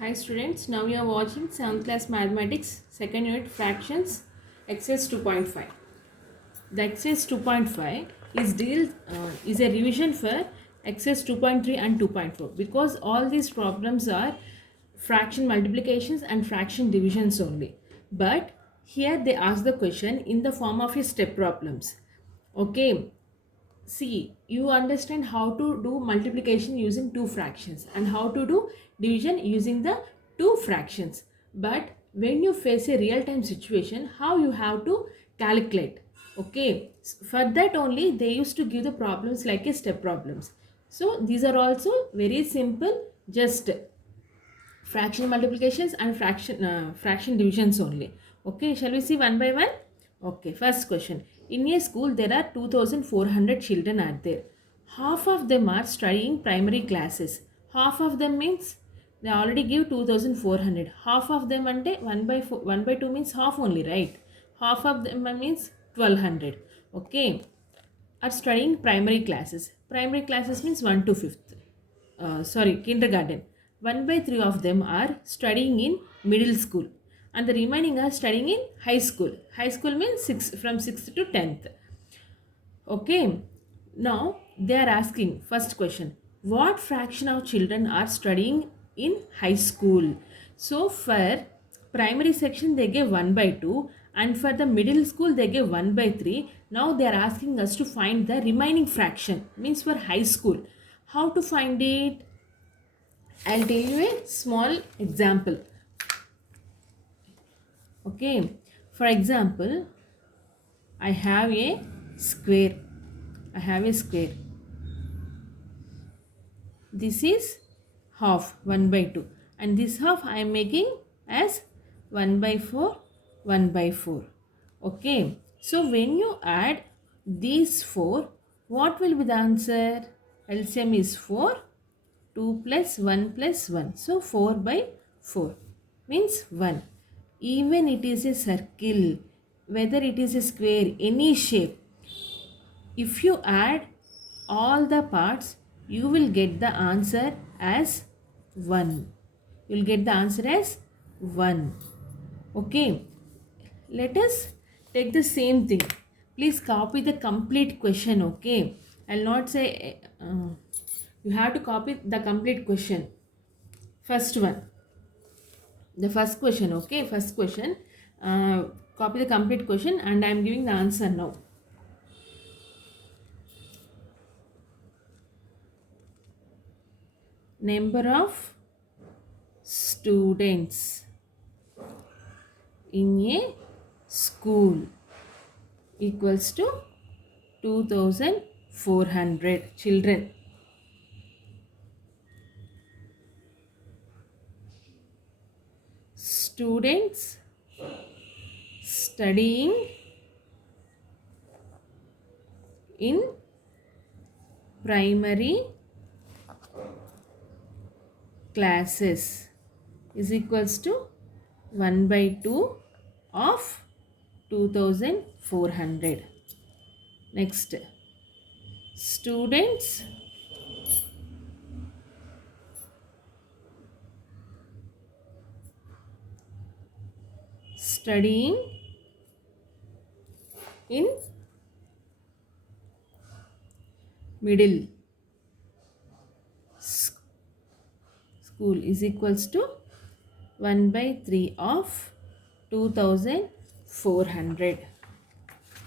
Hi students, now you are watching 7th class mathematics second unit fractions exercise 2.5. The exercise 2.5 is a revision for exercise 2.3 and 2.4 because all these problems are fraction multiplications and fraction divisions only. But here they ask the question in the form of a step problems. Okay, see, you understand how to do multiplication using two fractions and how to do division using the two fractions. But when you face a real time situation, how you have to calculate. Okay, for that only they used to give the problems like a step problems. So these are also very simple, just fraction multiplications and fraction divisions only. Okay, shall we see one by one? Okay, first question. In a school there are 2400 children are there. Half of them are studying primary classes. Half of them means they already give 2400. Half of them ante 1 by 4, 1 by 2 means half only, right? Half of them means 1200. Okay, are studying primary classes. Primary classes means 1 to 5th. Kindergarten. 1 by 3 of them are studying in middle school and the remaining are studying in high school. High school means from 6th to 10th. Okay, now they are asking first question, what fraction of children are studying in high school? So for primary section they gave 1 by 2 and for the middle school they gave 1 by 3. Now they are asking us to find the remaining fraction, means for high school. How to find it? I'll tell you a small example. Okay, for example, I have a square. I have a square. This is half 1 by 2 and this half I am making as 1 by 4 1 by 4. Okay, so when you add these 4, what will be the answer? LCM is 4, 2 plus 1 plus 1, so 4 by 4 means 1. Even it is a circle, whether it is a square, any shape, if you add all the parts, you will get the answer as 1. You will get the answer as 1. Okay. Let us take the same thing. Please copy the complete question. Okay. I'll not say you have to copy the complete question. First one. The first question. Okay. First question. Copy the complete question and I am giving the answer now. Number of students in a school equals to 2400 children. Students studying in primary classes is equals to 1 by 2 of 2400. Next, students studying in middle school is equals to 1 by 3 of 2400.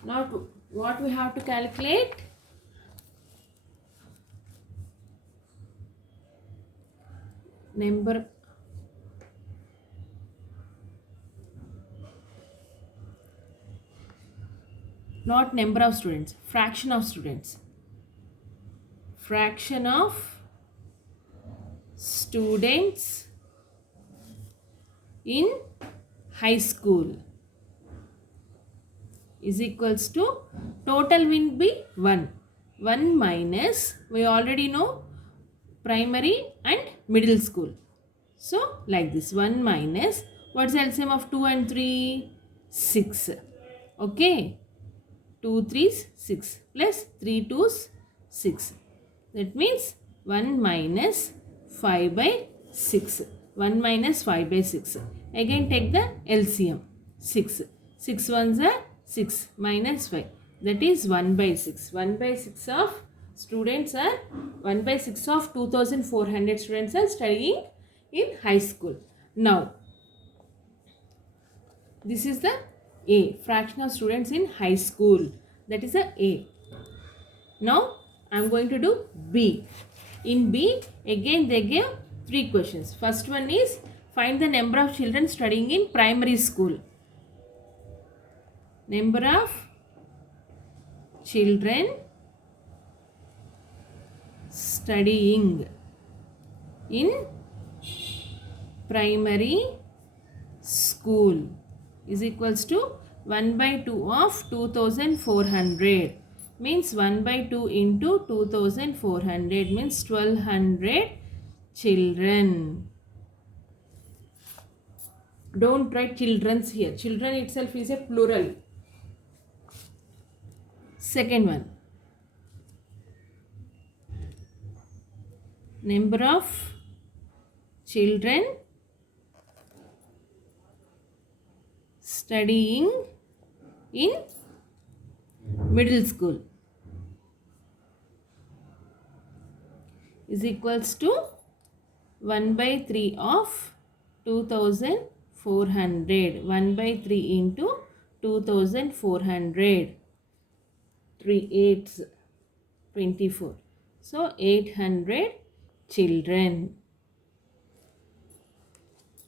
Now what we have to calculate? Number not number of students, fraction of students. Fraction of students in high school is equals to total will be 1. 1 minus, we already know, primary and middle school. So like this, 1 minus, what's the LCM of 2 and 3? 6. Okay, 2 3s 6 plus 3 2s 6. That means 1 minus 5 by 6. 1 minus 5 by 6. Again take the LCM. 6. 6 ones are 6 minus 5. That is 1 by 6. 1 by 6 of students are 1 by 6 of 2400 students are studying in high school. Now, this is the A. Fraction of students in high school. That is the A. Now, I am going to do B. In B, again they give 3 questions. First one is find the number of children studying in primary school. Number of children studying in primary school is equals to 1 by 2 of 2400. Means 1 by 2 into 2400 means 1200 children. Don't write children's here. Children itself is a plural. Second one. Number of children studying in middle school is equals to 1 by 3 of 2400. 1 by 3 into 2400. 3 8s 24. So 800 children.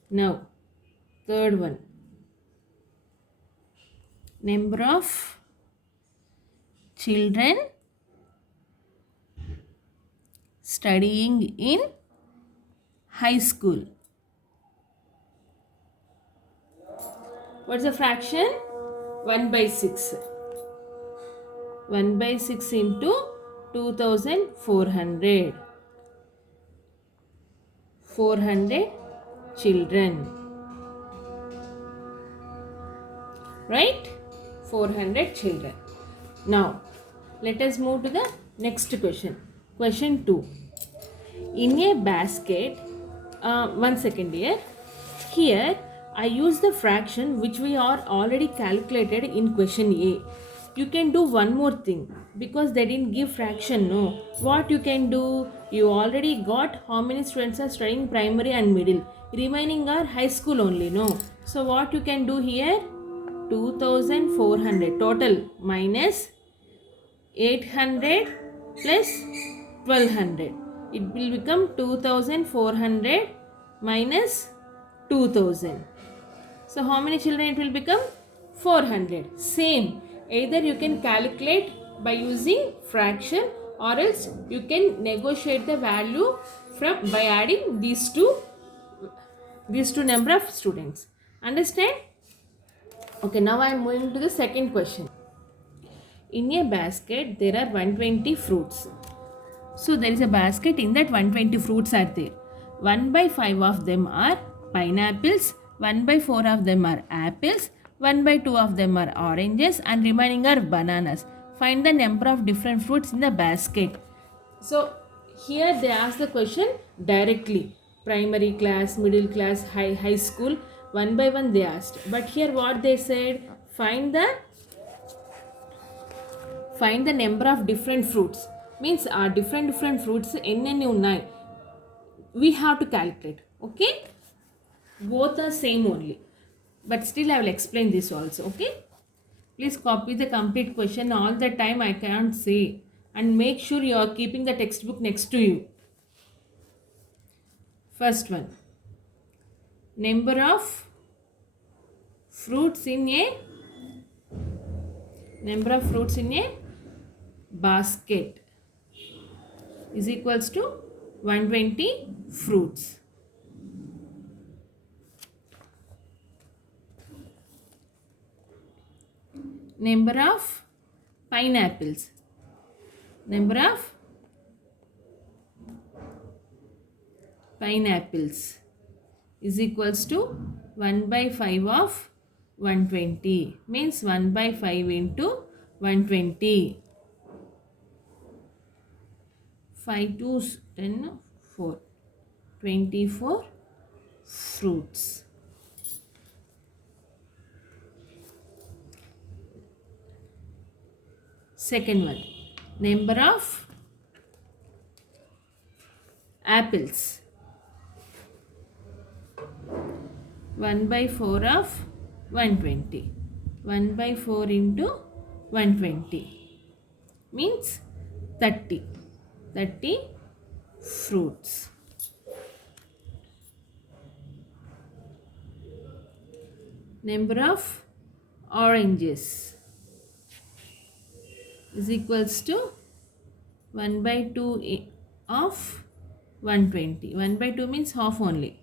Now, third one. Number of children studying in high school. What's the fraction? 1 by 6. 1 by 6 into 2400. 400 children. Right? 400 children. Now, let us move to the next question. Question 2. In a basket, 1 second here. Here, I use the fraction which we are already calculated in question A. You can do one more thing because they didn't give fraction, no. What you can do? You already got how many students are studying primary and middle. Remaining are high school only, no. So, what you can do here? 2400 total minus 800 plus 1200. It will become 2400 minus 2000. So how many children it will become? 400. Same. Either you can calculate by using fraction or else you can negotiate the value from by adding these two number of students. Understand? Okay, now I am moving to the second question. In a basket, there are 120 fruits. So, there is a basket, in that 120 fruits are there. 1 by 5 of them are pineapples, 1 by 4 of them are apples, 1 by 2 of them are oranges and remaining are bananas. Find the number of different fruits in the basket. So, here they ask the question directly. Primary class, middle class, high school. One by one they asked. But here what they said, find the number of different fruits. Means different fruits ennenni unnai. We have to calculate. Okay? Both are same only. But still I will explain this also. Okay? Please copy the complete question. All the time I can't say. And make sure you are keeping the textbook next to you. First one. Number of fruits in a basket is equals to 120 fruits. Number of pineapples. Number of pineapples is equals to 1 by 5 of 120. Means 1 by 5 into 120. 5 2s 10, 4. 24 fruits. Second one, number of apples. 1 by 4 of 120. 1 by 4 into 120 means 30. 30 fruits. Number of oranges is equals to 1 by 2 of 120. 1 by 2 means half only.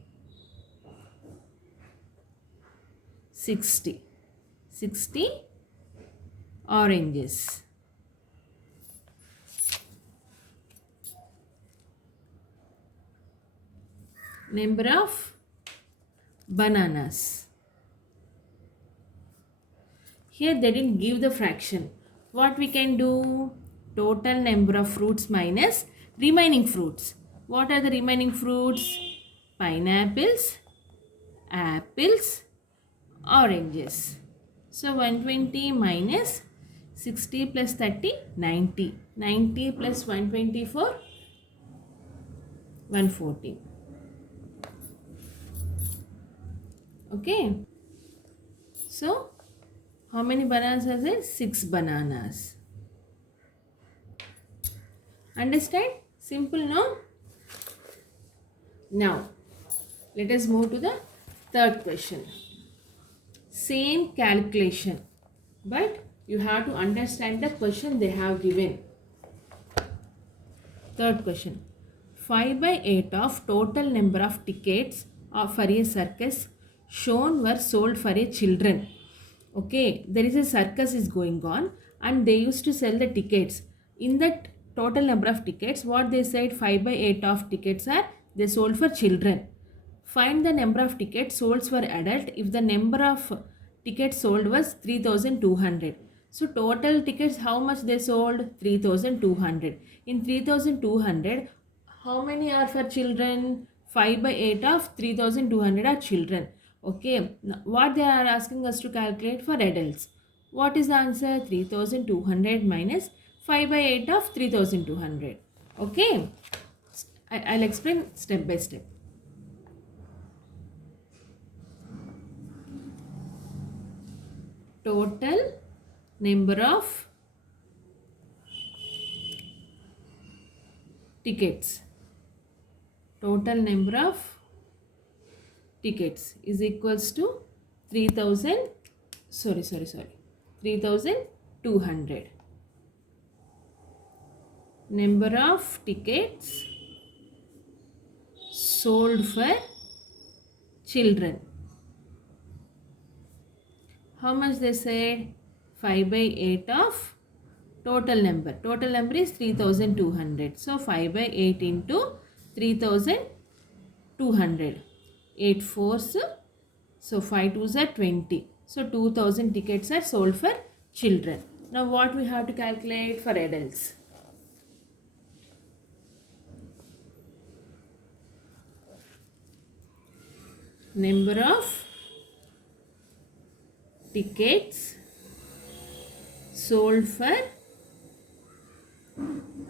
60. 60 oranges. Number of bananas. Here they didn't give the fraction. What we can do? Total number of fruits minus remaining fruits. What are the remaining fruits? Pineapples, apples, oranges. So 120 minus 60 plus 30, 90. 90 plus 124, 114. Okay. So how many bananas are there? 6 bananas. Understand? Simple, no? Now, let us move to the third question. Same calculation, but you have to understand the question they have given. Third question. 5 by 8 of total number of tickets for a circus shown were sold for a children. Okay, there is a circus is going on and they used to sell the tickets. In that total number of tickets, what they said, 5 by 8 of tickets are they sold for children. Find the number of tickets sold for adult if the number of tickets sold was 3200. So total tickets, how much they sold? 3200. In 3200, how many are for children? 5 by 8 of 3200 are children. Okay, now what they are asking us to calculate for adults. What is the answer? 3200 minus 5 by 8 of 3200. Okay, I'll explain step by step. Total number of tickets. Total number of tickets is equals to 3200. Number of tickets sold for children. How much they said? 5 by 8 of total number. Total number is 3200. So 5 by 8 into 3200. 8 fours. So 5 twos are 20. So 2000 tickets are sold for children. Now what we have to calculate for adults? Number of tickets sold for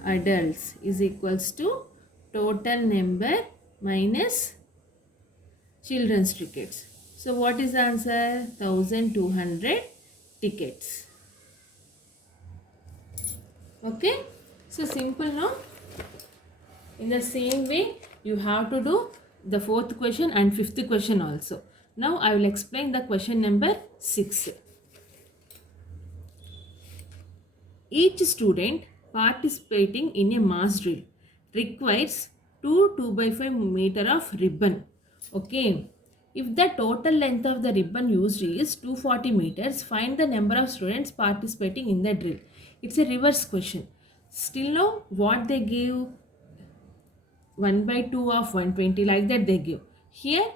adults is equals to total number minus children's tickets. So what is the answer? 1200 tickets. Okay, so simple, no? In the same way you have to do the fourth question and fifth question also. Now I will explain the question number 6. Each student participating in a mass drill requires 2 by 5 meter of ribbon. Okay. If the total length of the ribbon used is 240 meters, find the number of students participating in the drill. It's a reverse question. Still now what they give? 1 by 2 of 120, like that they give. Here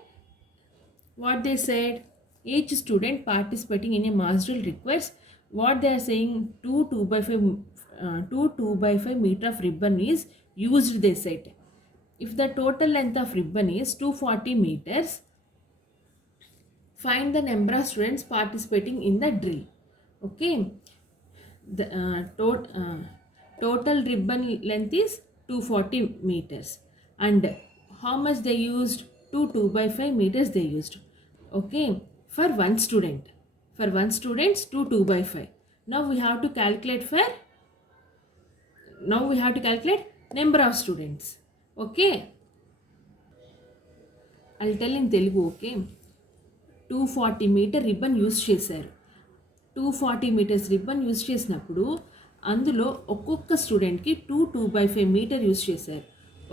what they said, each student participating in a mass drill requires, what they are saying, 2 by 5 meter of ribbon is used, they said. if the total length of ribbon is 240 meters, find the number of students participating in the drill. Okay, the total ribbon length is 240 meters, and how much they used? 2 by 5 meters they used. Okay, for one student, 2 by 5. Now we have to calculate number of students. Okay, I'll tell in Telugu. Okay, 240 meter ribbon use చేశారు. 240 metres ribbon use చేసినప్పుడు అందులో ఒక్కొక్క స్టూడెంట్కి 2/5 metre use చేశారు.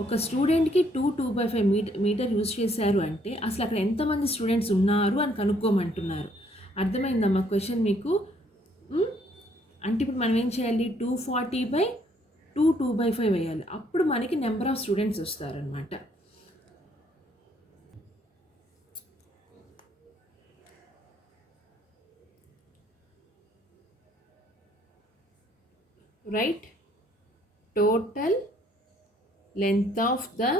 ఒక స్టూడెంట్కి 2/5 metre use చేశారు అంటే అసలు అక్కడ ఎంతమంది స్టూడెంట్స్ ఉన్నారు అని కనుక్కోమంటున్నారు. అర్థమైందమ్మా క్వశ్చన్ మీకు? అంటే ఇప్పుడు మనం ఏం చేయాలి? 240/2/5 వేయాలి. అప్పుడు మనకి నెంబర్ ఆఫ్ స్టూడెంట్స్ వస్తారనమాట. Write total length of the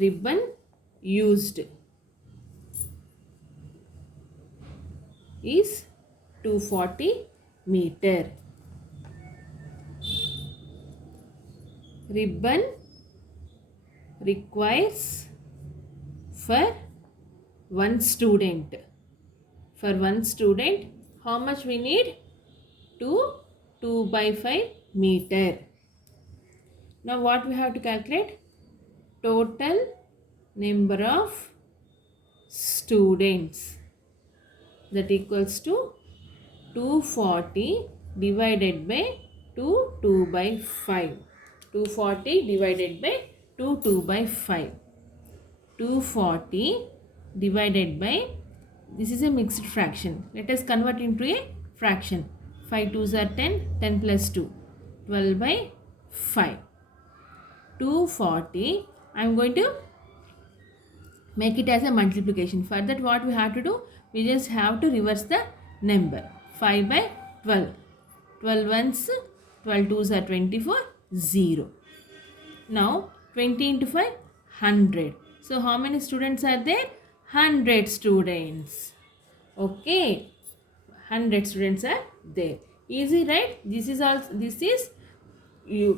ribbon, used is 240 meter. Ribbon requires for one student. For one student, how much we need? 2/5 meter. Now what we have to calculate? Total number of students, that equals to 240 divided by 2/5. 240 divided by 2/5. 240 divided by, this is a mixed fraction. Let us convert into a fraction. 5 2s are 10, 10 plus 2, 12/5. 240, I am going to make it as a multiplication. For that what we have to do? We just have to reverse the number. 5/12. 12 ones, 12 2s are 24, 0. Now 20 into 5, 100. So how many students are there? 100 students. Okay, 100 students are there. Easy, right? This is you,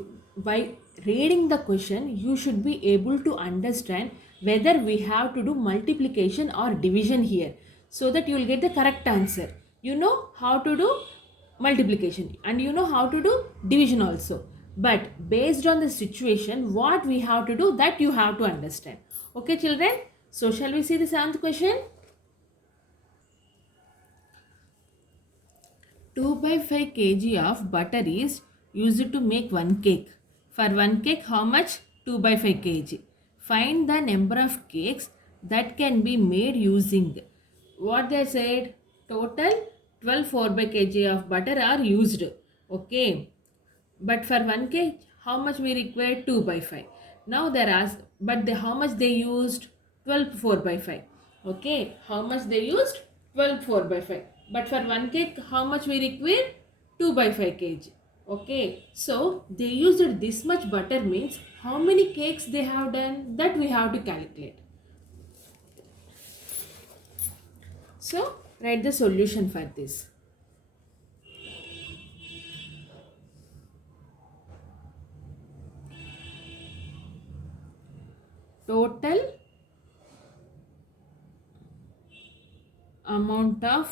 by reading the question you should be able to understand whether we have to do multiplication or division here, so that you will get the correct answer. You know how to do multiplication and you know how to do division also, but based on the situation what we have to do, that you have to understand. Okay children, so shall we see the 7th question? 2/5 kg of butter is used to make one cake. For one cake, how much? 2/5 kg. Find the number of cakes that can be made using, what they said, total 12 4/kg of butter are used. Okay, but for one cake how much we require? 2/5. Now there are, but how much they used? 12 4/5. Okay, how much they used? 12 4/5. But for one cake how much we require? 2/5 kg. Okay, so they used this much butter, means how many cakes they have done, that we have to calculate. So write the solution for this. Total amount of